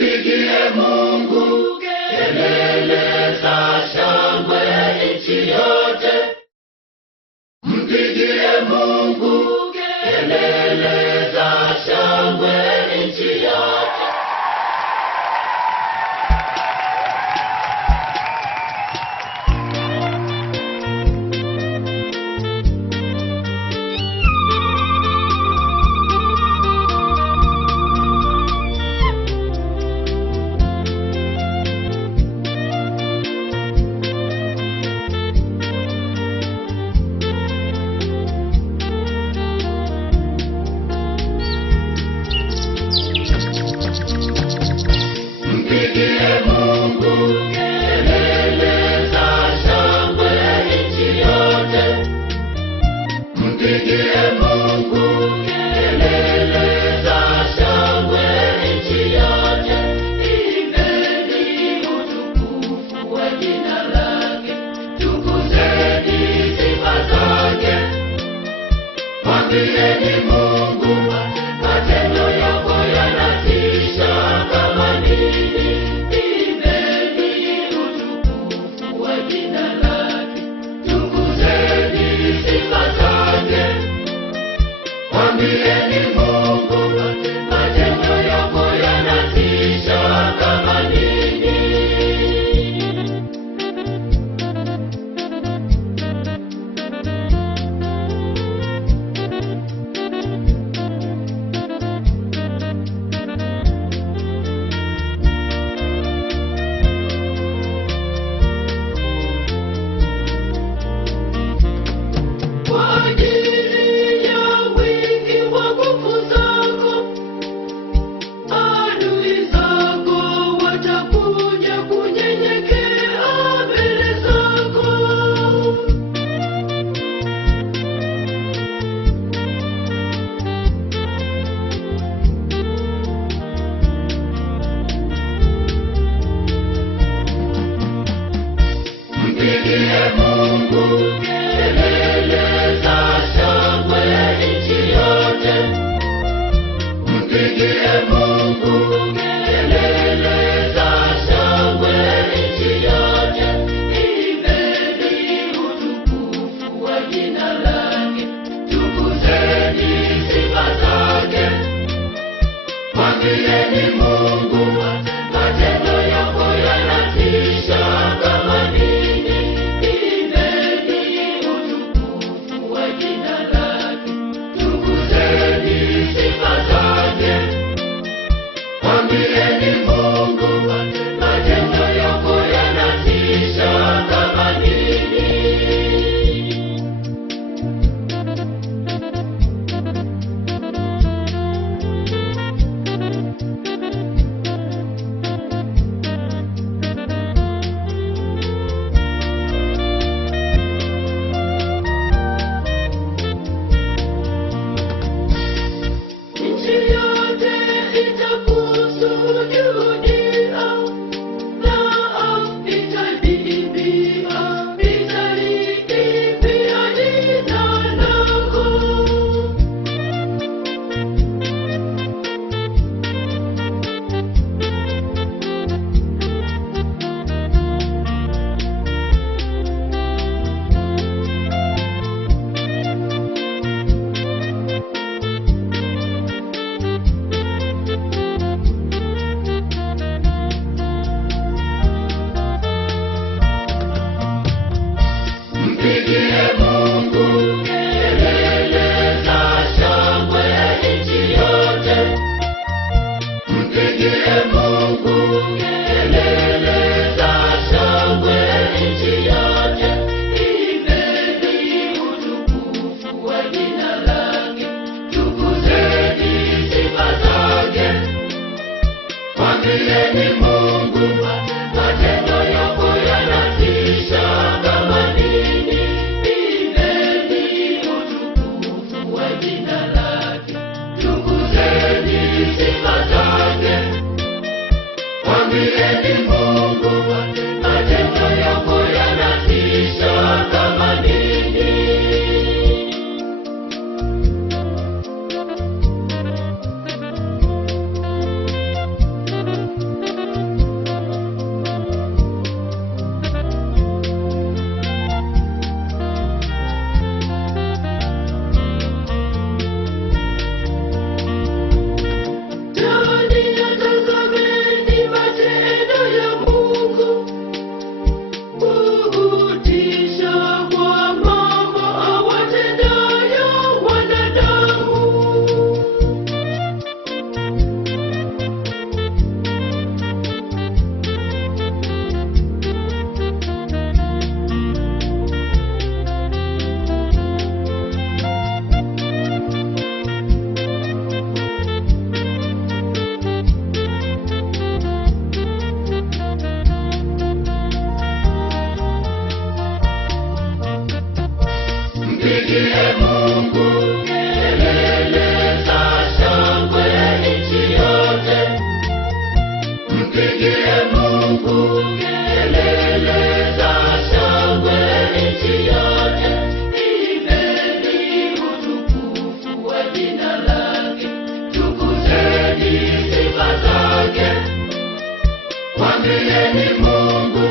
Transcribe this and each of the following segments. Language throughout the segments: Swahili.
Mpigie Mungu kelele za shangwe nchi yote. Mpigie Mungu kelele za shangwe nchi yote. Mpigie Mungu kelele za shangwe nchi yote. Mpigie Mungu kelele za shangwe nchi yote. Imbeni utukufu wa jina lake, tukuzeni sifa zake. Mwambieni Mungu matendo yako yanatisha kama nini. Mwambieni Mungu matendo yako yanatisha kama nini. Mpigie Mungu kelele za shangwe nchi yote. Mpigie Mungu kelele za shangwe nchi yote. Imbeni utukufu wa jina lake, tukuzeni sifa zake. Mwambieni Mungu matendo yako yanatisha kama nini. Mwambieni Mungu matendo yako yanatisha kama nini. Nchi yote itakusujudia na italiimbia, italiimbia jina lako. Mpigie Mungu kelele za shangwe nchi yote. Mpigie Mungu kelele za shangwe nchi yote. Imbeni utukufu wa jina lake, tukuzeni sifa zake. Mwambieni Mungu matendo yako yanatisha kama nini. Imbeni utukufu wa jina lake, tukuzeni sifa zake. Mwambieni Mungu matendo yako yanatisha kama nini. Tumpigie Mungu kelele za shangwe nchi yote, imbeni utukufu wa jina lake, tukuzeni sifa zake. Mwambieni Mungu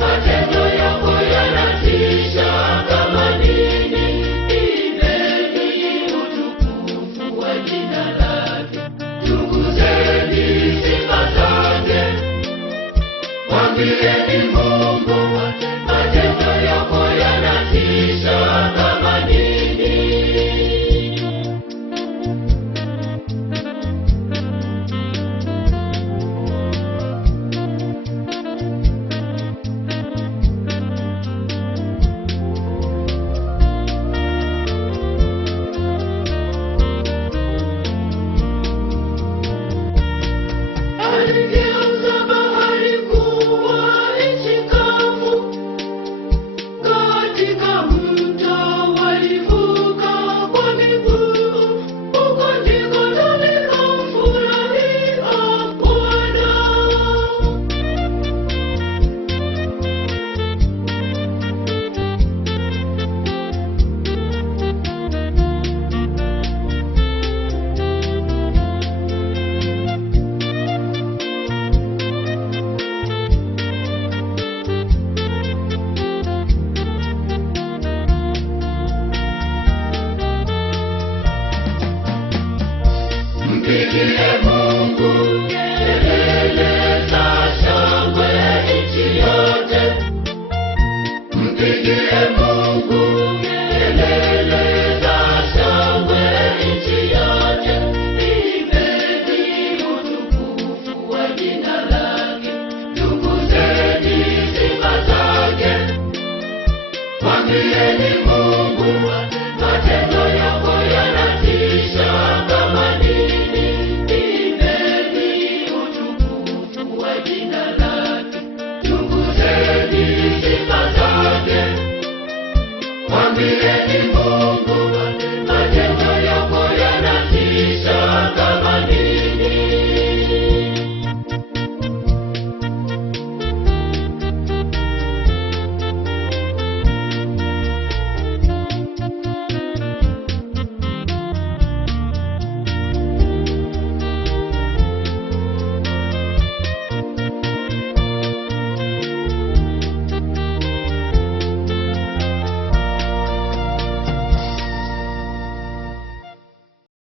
matendo yako yanatisha kama nini, imbeni utukufu wa jina lake, tukuzeni sifa zake. Mwambieni Mungu